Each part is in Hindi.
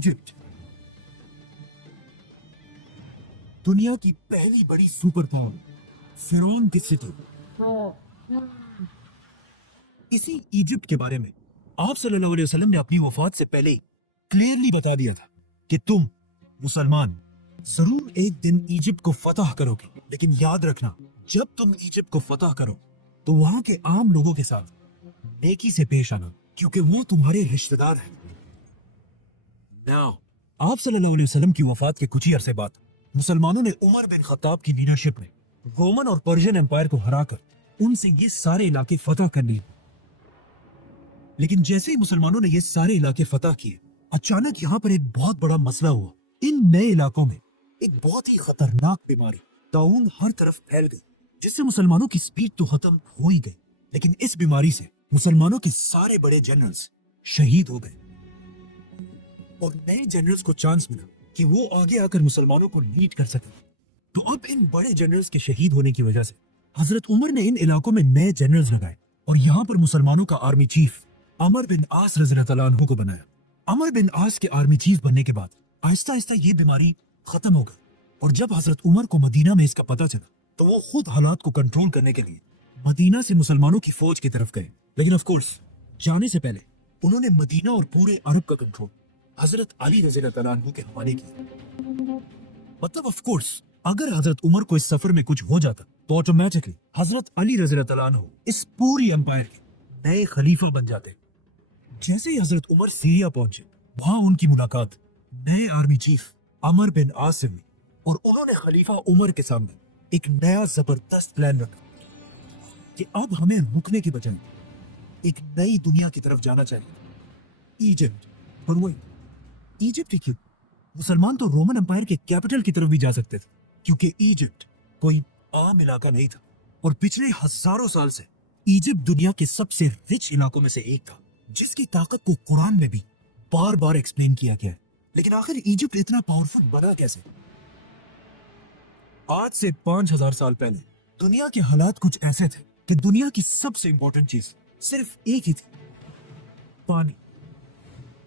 इजिप्ट दुनिया की पहली बड़ी सुपर पावर, फिरौन की सिटी। इसी इजिप्ट के बारे में आप सल्लल्लाहु अलैहि वसल्लम ने अपनी वफात से पहले क्लियरली बता दिया था कि तुम मुसलमान जरूर एक दिन इजिप्ट को फतह करोगे, लेकिन याद रखना, जब तुम इजिप्ट को फतह करो तो वहां के आम लोगों के साथ नेकी से पेश आना, क्योंकि वो तुम्हारे रिश्तेदार हैं। Now, आप सल्लल्लाहु अलैहि वसल्लम की वफात के कुछ ही अरसे बाद मुसलमानों ने उमर बिन खत्ताब की लीडरशिप में रोमन और पर्शियन एम्पायर को हराकर उनसे ये सारे इलाके फतह कर लिए। लेकिन जैसे ही मुसलमानों ने ये सारे इलाके फतह किए, अचानक यहाँ पर एक बहुत बड़ा मसला हुआ। इन नए इलाकों में एक बहुत ही खतरनाक बीमारी ताउन हर तरफ फैल गई, जिससे मुसलमानों की स्पीड तो खत्म हो ही गई, लेकिन इस बीमारी से मुसलमानों के सारे बड़े जनरल्स शहीद हो गए और नए जनरल्स को चांस मिला कि वो आगे आकर मुसलमानों को लीड कर सके। तो अब इन बड़े जनरल्स के शहीद होने की वजह से हजरत उमर ने इन इलाकों में नए जनरल्स लगाए और यहाँ पर मुसलमानों का आर्मी चीफ अमर बिन आस रज़ियल्लाहु अन्हु को बनाया। अमर बिन आस के आर्मी चीफ बनने के बाद आहिस्ता आहिस्ता ये बीमारी खत्म हो गई और जब हजरत उमर को मदीना में इसका पता चला तो वो खुद हालात को कंट्रोल करने के लिए मदीना से मुसलमानों की फौज की तरफ गए। लेकिन ऑफ कोर्स जाने से पहले उन्होंने मदीना और पूरे अरब का कंट्रोल हजरत अली रज़ियल्लाहु अन्हु के हवाले किया। मतलब ऑफ कोर्स अगर हजरत उमर को इस सफर में कुछ हो जाता तो ऑटोमेटिकली हजरत अली रज़ियल्लाहु अन्हु इस पूरी एम्पायर के नए खलीफा बन जाते। जैसे ही हजरत उमर सीरिया पहुंचे, वहां उनकी मुलाकात नए आर्मी चीफ अमर बिन आस से हुई और उन्होंने खलीफा उमर के सामने एक नया जबरदस्त प्लान रखा कि अब हमें रुकने की बजाय एक नई दुनिया की तरफ जाना चाहिए, इजिप्ट। पर वही इजिप्ट क्यों? मुसलमान तो रोमन एम्पायर के कैपिटल की तरफ भी जा सकते थे, क्योंकि इजिप्ट कोई आम इलाका नहीं था और पिछले हजारों साल से इजिप्ट दुनिया के सबसे रिच इलाकों में से एक था, जिसकी ताकत को कुरान में भी बार बार एक्सप्लेन किया गया है। लेकिन आखिर इजिप्ट इतना पावरफुल बना कैसे? आज से 5000 साल पहले दुनिया के हालात कुछ ऐसे थे कि दुनिया की सबसे इंपॉर्टेंट चीज सिर्फ एक ही थी, पानी।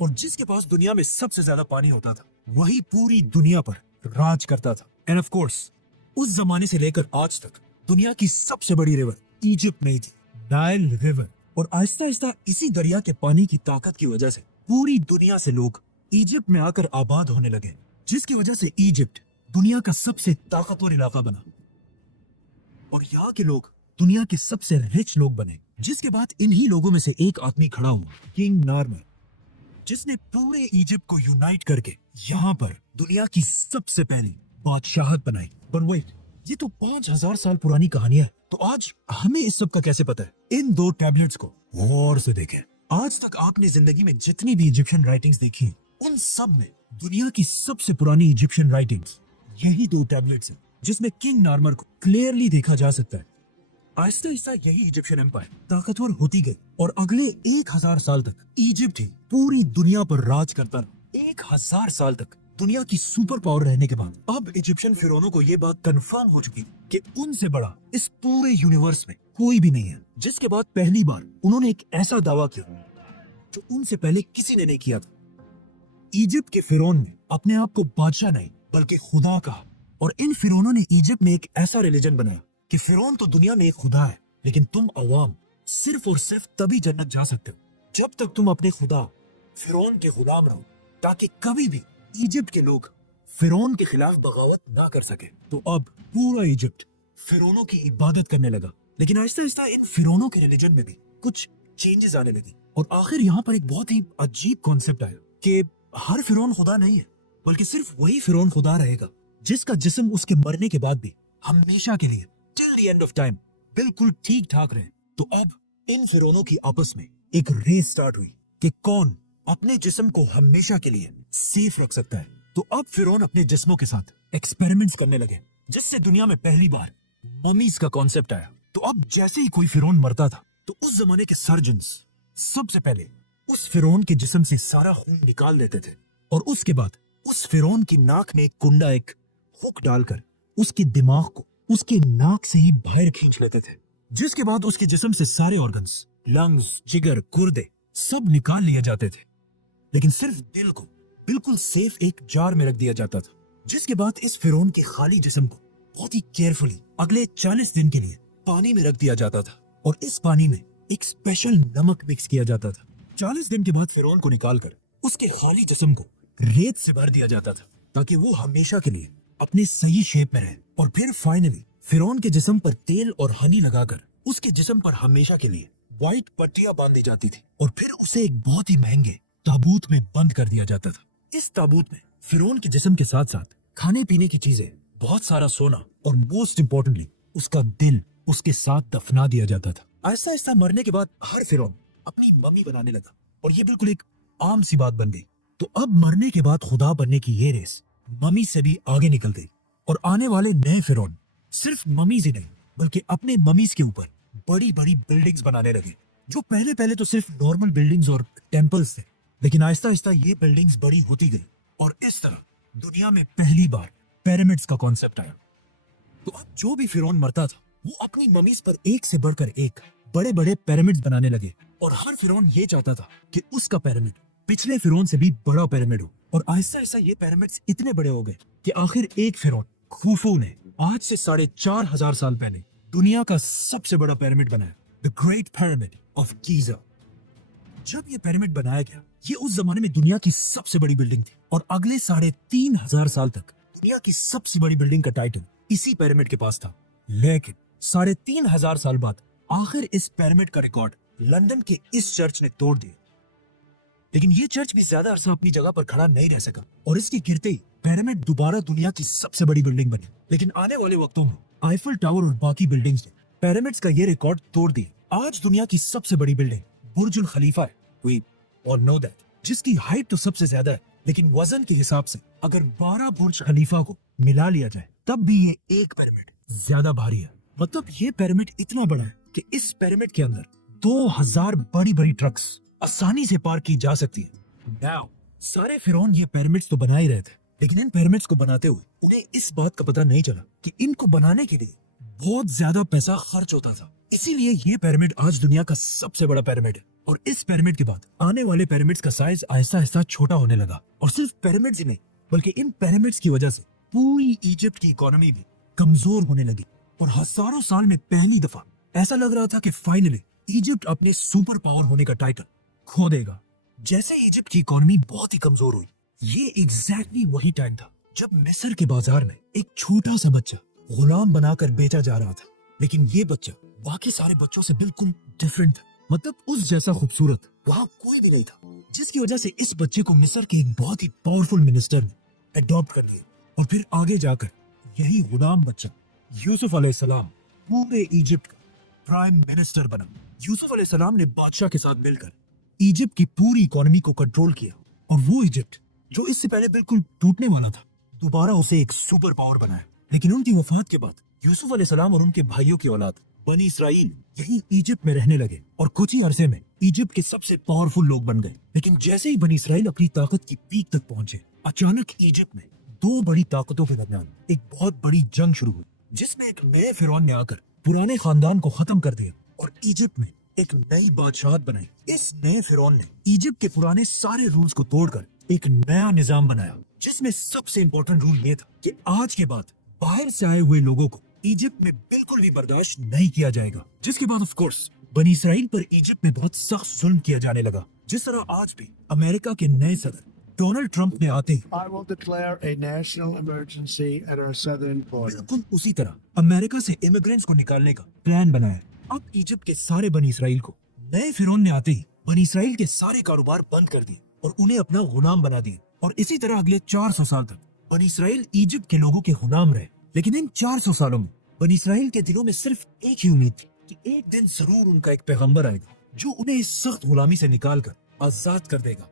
और जिसके पास दुनिया में सबसे ज्यादा पानी होता था वही पूरी दुनिया पर राज करता था। एंड ऑफ कोर्स उस जमाने से लेकर आज तक दुनिया की सबसे बड़ी रिवर इजिप्ट में ही थी, नाइल रिवर। और आहिस्ता आहिस्ता इसी दरिया के पानी की ताकत की वजह से पूरी दुनिया से लोग इजिप्ट में आकर आबाद होने लगे, जिसकी वजह से इजिप्ट दुनिया का सबसे ताकतवर इलाका बना और यहाँ के लोग दुनिया के सबसे रिच लोग बने। जिसके बाद इन्हीं लोगों में से एक आदमी खड़ा हुआ, किंग नार्मर, जिसने पूरे इजिप्ट को यूनाइट करके यहाँ पर दुनिया की सबसे पहली बादशाहत बनाई। पर वेट, ये तो 5000 साल पुरानी कहानी है, तो आज हमें इस सब का कैसे पता है? इन दो टैबलेट्स को गौर से देखें। आज तक आपने जिंदगी में जितनी भी इजिप्शियन राइटिंग्स देखी, उन सब में दुनिया की सबसे पुरानी इजिप्शियन राइटिंग्स यही दो टैबलेट्स हैं, जिसमें किंग नार्मर को क्लियरली देखा जा सकता है। आहिस्ता आहिस्ता यही इजिप्शियन एम्पायर ताकतवर होती गई और अगले 1000 साल तक इजिप्ट ही पूरी दुनिया पर राज करता रहा। 1000 साल तक दुनिया की सुपर पावर रहने के बाद अब इजिप्शियन फिरौनों को यह बात कंफर्म हो चुकी कि उनसे बड़ा इस पूरे यूनिवर्स में कोई भी नहीं है। जिसके बाद पहली बार उन्होंने एक ऐसा दावा किया जो उनसे पहले किसी ने नहीं किया था। इजिप्ट के फिरौन ने अपने आप को बादशाह नहीं बल्कि खुदा कहा और इन फिरौनों ने इजिप्ट में एक ऐसा रिलीजन बनाया कि फिरौन तो दुनिया में एक खुदा है, लेकिन तुम अवाम सिर्फ और सिर्फ तभी जन्नत जा सकते हो जब तक तुम अपने खुदा फिरौन के गुलाम रहो, ताकि कभी भी इजिप्ट के लोग फिरौन के खिलाफ बगावत ना कर सके। तो अब पूरा इजिप्ट फिरौनों की इबादत करने लगा। लेकिन आहिस्ता आहिस्ता इन फिरौनों के रिलीजन में भी कुछ चेंजेस आने लगी और आखिर यहाँ पर एक बहुत ही अजीब कॉन्सेप्ट आया कि हर फिरौन खुदा नहीं है, बल्कि सिर्फ वही फिरौन खुदा रहेगा जिसका जिस्म उसके मरने के बाद भी हमेशा के लिए till the end of time बिल्कुल ठीक ठाक रहे। तो अब इन फिरौनों की आपस में एक रेस स्टार्ट हुई कि कौन अपने जिस्म को हमेशा के लिए सेफ रख सकता है। तो अब फिरौन अपने जिस्मों के साथ एक्सपेरिमेंट्स करने लगे, जिससे दुनिया में पहली बार ममीज का कॉन्सेप्ट आया। तो अब जैसे ही कोई फिरौन मरता था तो उस जमाने के सर्जन्स सबसे पहले उस फिरौन के जिस्म से सारा खून निकाल लेते थे और उसके बाद उस फिरौन की नाक में एक कुंडा, एक हुक डालकर उसके दिमाग को उसके नाक से ही बाहर खींच लेते थे, जिसके बाद उसके जिस्म से सारे ऑर्गन्स, लंग्स, जिगर, गुर्दे सब निकाल लिए जाते थे, लेकिन सिर्फ दिल को बिल्कुल सेफ एक जार में रख दिया जाता था, जिसके बाद इस फिरौन के खाली जिस्म को बहुत ही केयरफुली अगले 40 दिन के लिए पानी में रख दिया जाता था और इस पानी में एक स्पेशल नमक मिक्स किया जाता था। 40 दिन के बाद फिरौन को निकालकर उसके खाली जिस्म को रेत से भर दिया जाता था ताकि वो हमेशा के लिए अपने सही शेप में रहे। और फिर फाइनली फिरौन के जिस्म पर तेल और हनी लगाकर उसके जिस्म पर हमेशा के लिए व्हाइट पट्टियां बांधी जाती थी और फिर उसे एक बहुत ही महंगे ताबूत में बंद कर दिया जाता था। इस ताबूत में फिरौन के जिस्म के साथ साथ खाने पीने की चीजें, बहुत सारा सोना और मोस्ट इम्पोर्टेंटली उसका दिल उसके साथ दफना दिया जाता था। आहिस्ता आहिस्ता मरने के बाद हर फिरौन अपनी मम्मी बनाने लगा और ये बिल्कुल एक आम सी बात बन गई। तो अब मरने के बाद खुदा बनने की ये रेस मम्मी से भी आगे निकल गई और आने वाले नए फिरौन सिर्फ मम्मीज ही नहीं बल्कि अपने मम्मीज के ऊपर बड़ी बड़ी बिल्डिंग्स बनाने लगे, जो पहले पहले तो सिर्फ नॉर्मल बिल्डिंग्स और टेम्पल्स थे, लेकिन आहिस्ता आहिस्ता ये बिल्डिंग्स बड़ी होती गई और इस तरह दुनिया में पहली बार पिरामिड्स का कॉन्सेप्ट आया। तो अब जो भी फिरौन मरता था वो अपनी मम्मीज पर एक से बढ़कर एक बड़े बड़े पिरामिड्स बनाने लगे और हर फिरौन ये चाहता था कि उसका पिरामिड पिछले फिरौन से भी बड़ा पिरामिड हो। और आहिस्ता आहिस्ता ये पिरामिड्स इतने बड़े हो गए कि आखिर एक फिरौन खुफू ने आज से 4,500 साल पहले दुनिया का सबसे बड़ा पिरामिड बनाया, the great pyramid of Giza. जब ये पिरामिड बनाया गया, ये उस जमाने में दुनिया की सबसे बड़ी बिल्डिंग थी और अगले 3,500 साल तक दुनिया की सबसे बड़ी बिल्डिंग का टाइटल इसी पिरामिड के पास था। लेकिन 3,500 साल बाद आखिर इस पिरामिड का रिकॉर्ड लंदन के इस चर्च ने तोड़ दिया। लेकिन ये चर्च भी ज्यादा अरसा अपनी जगह पर खड़ा नहीं रह सका और इसके गिरते ही पिरामिड दोबारा दुनिया की सबसे बड़ी बिल्डिंग बनी। लेकिन आने वाले वक्तों में आईफल टावर और बाकी बिल्डिंग्स ने पिरामिड्स का ये रिकॉर्ड तोड़ दिया। आज दुनिया की सबसे बड़ी बिल्डिंग बुर्जुल खलीफा है, वी ऑल नो दैट, जिसकी हाइट तो सबसे ज्यादा है, लेकिन वजन के हिसाब से अगर 12 बुर्ज खलीफा को मिला लिया जाए तब भी ये एक पिरामिड ज्यादा भारी है। मतलब ये पिरामिड इतना बड़ा है कि इस पिरामिड के अंदर 2000 बड़ी बड़ी ट्रक्स आसानी से पार की जा सकती है। नाउ सारे फिरौन ये पिरामिड्स तो बना ही रहे थे, लेकिन इन पिरामिड्स को बनाते हुए उन्हें इस बात का पता नहीं चला कि इनको बनाने के लिए बहुत ज्यादा पैसा खर्च होता था। इसीलिए ये पिरामिड आज दुनिया का सबसे बड़ा पिरामिड है और इस पिरामिड के बाद आने वाले पिरामिड्स का साइज आहिस्ता आहिस्ता छोटा होने लगा। और सिर्फ पिरामिड्स ही नहीं बल्कि इन पिरामिड्स की वजह से पूरी इजिप्ट की इकोनॉमी भी कमजोर होने लगी और हजारों साल में पहली दफा ऐसा लग रहा था कि फाइनली इजिप्ट अपने सुपर पावर होने का टाइटल खो देगा। जैसे इजिप्ट की इकोनॉमी बहुत ही कमजोर हुई, ये एग्जैक्टली वही टाइम था जब मिस्र के बाजार में एक छोटा सा बच्चा गुलाम बनाकर बेचा जा रहा था। लेकिन ये बच्चा बाकी सारे बच्चों से बिल्कुल डिफरेंट था, मतलब उस जैसा खूबसूरत वहाँ कोई भी नहीं था, जिसकी वजह से इस बच्चे को मिस्र के एक बहुत ही पावरफुल मिनिस्टर ने अडॉप्ट कर लिया और फिर आगे जाकर यही गुलाम बच्चा यूसुफ अलैहिस्सलाम पूरे इजिप्ट का प्राइम मिनिस्टर बना। यूसुफ अलैहिस्सलाम ने बादशाह के साथ मिलकर इजिप्ट की पूरी इकोनॉमी को कंट्रोल किया और वो इजिप्ट जो इससे पहले बिल्कुल टूटने वाला था दोबारा उसे एक सुपर पावर बनाया। लेकिन उनकी वफात के बाद यूसुफ अलैहिस्सलाम और उनके भाइयों की औलाद बनी इसराइल यही इजिप्ट में रहने लगे और कुछ ही अरसे में इजिप्ट के सबसे पावरफुल लोग बन गए। लेकिन जैसे ही बनी इसराइल अपनी ताकत की पीक तक पहुंचे, अचानक इजिप्ट में दो बड़ी ताकतों के दरमियान एक बहुत बड़ी जंग शुरू हुई, जिसमें एक नए फिरौन ने आकर पुराने खानदान को खत्म कर दिया और इजिप्ट में एक नई बादशाहत बनाई। इस नए फिरौन ने इजिप्ट के पुराने सारे रूल्स को तोड़कर एक नया निजाम बनाया, जिसमें सबसे इंपॉर्टेंट रूल ये था कि आज के बाद बाहर से आए हुए लोगों को इजिप्ट में बिल्कुल भी बर्दाश्त नहीं किया जाएगा। जिसके बाद ऑफ कोर्स बनी इसराइल पर इजिप्ट में बहुत सख्त जुल्म किया जाने लगा, जिस तरह आज भी अमेरिका के नए सदर डोनाल्ड ट्रंप ने आते ही I will declare a national emergency at our southern border. बिल्कुल उसी तरह अमेरिका से इमिग्रेंट्स को निकालने का प्लान बनाया। अब इजिप्ट के सारे बनी इसराइल को नए फिरौन ने आते ही बनी इसराइल के सारे कारोबार बंद कर दिए और उन्हें अपना गुलाम बना दिया। और इसी तरह अगले 400 साल तक बनी इसराइल इजिप्ट के लोगों के गुलाम रहे। लेकिन इन 400 सालों में बनी इसराइल के दिलों में सिर्फ एक ही उम्मीद थी कि एक दिन जरूर उनका एक पैगंबर आएगा जो उन्हें इस सख्त गुलामी से निकाल कर आजाद कर देगा।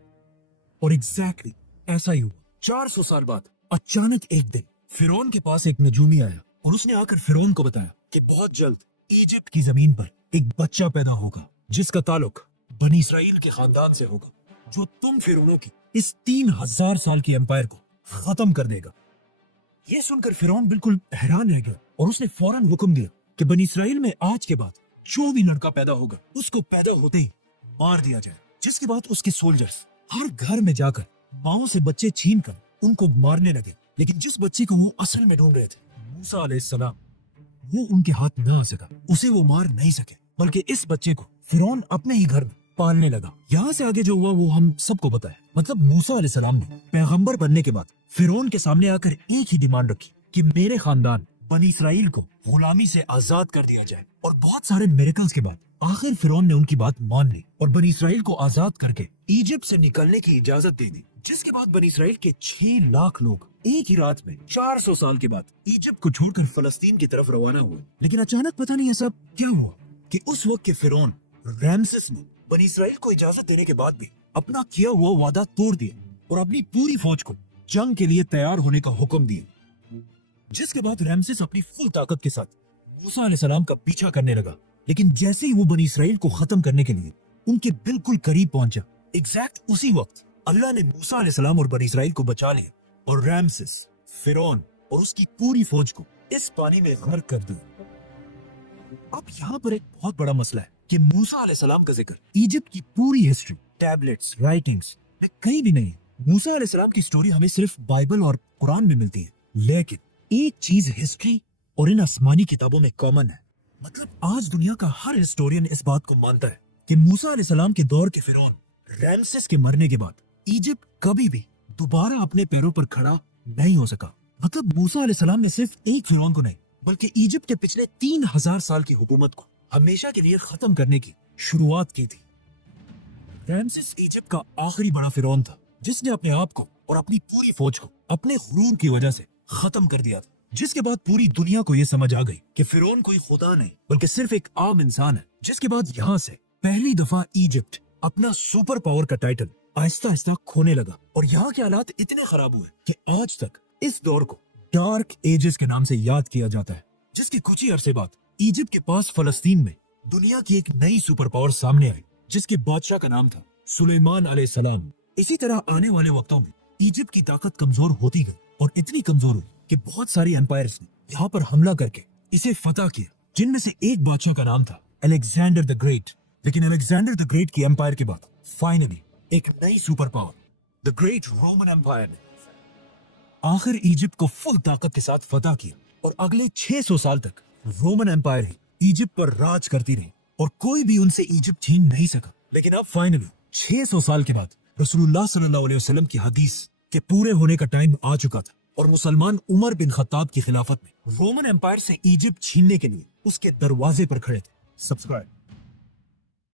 और एग्जैक्टली ऐसा ही हुआ। 400 साल बाद अचानक एक दिन फिरौन के पास एक नजूमी आया और उसने आकर फिरौन को बताया कि बहुत जल्द इजिप्ट की जमीन पर एक बच्चा पैदा होगा जिसका ताल्लुक बनी इसराइल के खानदान से होगा, जो तुम फिरौनों की इस 3000 साल की एम्पायर को खत्म कर देगा। ये सुनकर फिरौन बिल्कुल हैरान रह गया और उसने फौरन हुक्म दिया कि बनी इसराइल में आज के बाद जो भी लड़का पैदा होगा उसको पैदा होते ही मार दिया जाए। जिसके बाद उसके सोल्जर्स हर घर में जाकर माओ से बच्चे छीन कर उनको मारने लगे, लेकिन जिस बच्चे को वो असल में ढूंढ रहे थे, मूसा अलैहिस्सलाम, वो उनके हाथ न आ सका, उसे वो मार नहीं सके, बल्कि इस बच्चे को फिरौन अपने ही घर में पालने लगा। यहाँ से आगे जो हुआ वो हम सबको पता है। मतलब मूसा अलैहिस्सलाम ने पैगंबर बनने के बाद फिरौन के सामने आकर एक ही डिमांड रखी कि मेरे खानदान बनी इसराइल को गुलामी से आजाद कर दिया जाए। और बहुत सारे मिरेकल्स के बाद आखिर फिरौन ने उनकी बात मान ली और बनी इसराइल को आजाद करके इजिप्ट से निकलने की इजाजत दे दी। जिसके बाद बनी इसराइल के 6 लाख लोग एक ही रात में 400 साल के बाद इजिप्ट को छोड़कर फलस्तीन की तरफ रवाना हुए। लेकिन अचानक पता नहीं ऐसा क्या हुआ कि उस वक्त के फिरौन रैमसेस ने बनी इसराइल को इजाजत देने के बाद भी अपना किया हुआ वादा तोड़ दिया और अपनी पूरी फौज को जंग के लिए तैयार होने का हुक्म दिया। जिसके बाद रैमसेस अपनी फुल ताकत के साथ मूसा अलैहिस्सलाम का पीछा करने लगा। लेकिन जैसे ही वो बनी इसराइल को खत्म करने के लिए उनके बिल्कुल करीब पहुंचा, एग्जैक्ट उसी वक्त अल्लाह ने मूसा अलैहिस्सलाम और बनी इसराइल को बचा लिया और रैमसेस, फिरौन और उसकी पूरी फौज को इस पानी में गर्क कर दिया। अब यहाँ पर एक बहुत बड़ा मसला है कि मूसा अलैहिस्सलाम का जिक्र इजिप्ट की पूरी हिस्ट्री, टैबलेट्स, राइटिंग्स में कहीं भी नहीं है। मूसा अलैहिस्सलाम की स्टोरी हमें सिर्फ बाइबल और कुरान में मिलती है। लेकिन एक चीज हिस्ट्री और इन आसमानी किताबों में कॉमन है। मतलब आज दुनिया का हर हिस्टोरियन इस बात को मानता है कि मूसा अलैहिस्सलाम के दौर के फिरौन रैमसेस के मरने के बाद इजिप्ट कभी भी दोबारा अपने पैरों पर खड़ा नहीं हो सका। मतलब मूसा अलैहिस्सलाम ने सिर्फ एक फिरौन को नहीं बल्कि इजिप्ट के पिछले 3000 साल की हुकूमत को हमेशा के लिए खत्म करने की शुरुआत की थी। रैमसेस इजिप्ट का आखिरी बड़ा फिरौन था जिसने अपने आप को और अपनी पूरी फौज को अपने गुरूर की वजह से खत्म कर दिया था। जिसके बाद पूरी दुनिया को यह समझ आ गई कि फिरौन कोई खुदा नहीं बल्कि सिर्फ एक आम इंसान है। जिसके बाद यहाँ से पहली दफा इजिप्ट अपना सुपर पावर का टाइटल आहिस्ता आहिस्ता खोने लगा और यहाँ के हालात इतने खराब हुए कि आज तक इस दौर को डार्क एजेस के नाम से याद किया जाता है। जिसके कुछ ही अरसे बाद इजिप्ट के पास फलस्तीन में दुनिया की एक नई सुपर पावर सामने आई जिसके बादशाह का नाम था सुलेमान अलैहिस्सलाम। इसी तरह आने वाले वक्तों में इजिप्ट की ताकत कमजोर होती गई और इतनी कमजोर हुई कि बहुत सारी एम्पायर्स ने यहाँ पर हमला करके इसे फतह किया, जिनमें से एक बादशाह का नाम था अलेक्जेंडर द ग्रेट। लेकिन अलेक्जेंडर द ग्रेट की एम्पायर के बाद फाइनली एक नई super power the great Roman empire ने आखिर इजिप्ट को फुल ताकत के साथ फतह किया और अगले 600 साल तक रोमन एम्पायर ही इजिप्ट पर राज करती रही और कोई भी उनसे इजिप्ट छीन नहीं सका। लेकिन अब फाइनली 600 साल के बाद रसूलुल्लाह सल्लल्लाहु अलैहि वसल्लम की हदीस के पूरे होने का टाइम आ चुका था और मुसलमान उमर बिन खत्ताब की खिलाफत में रोमन एम्पायर से इजिप्ट छीनने के लिए उसके दरवाजे पर खड़े थे। सब्सक्राइब।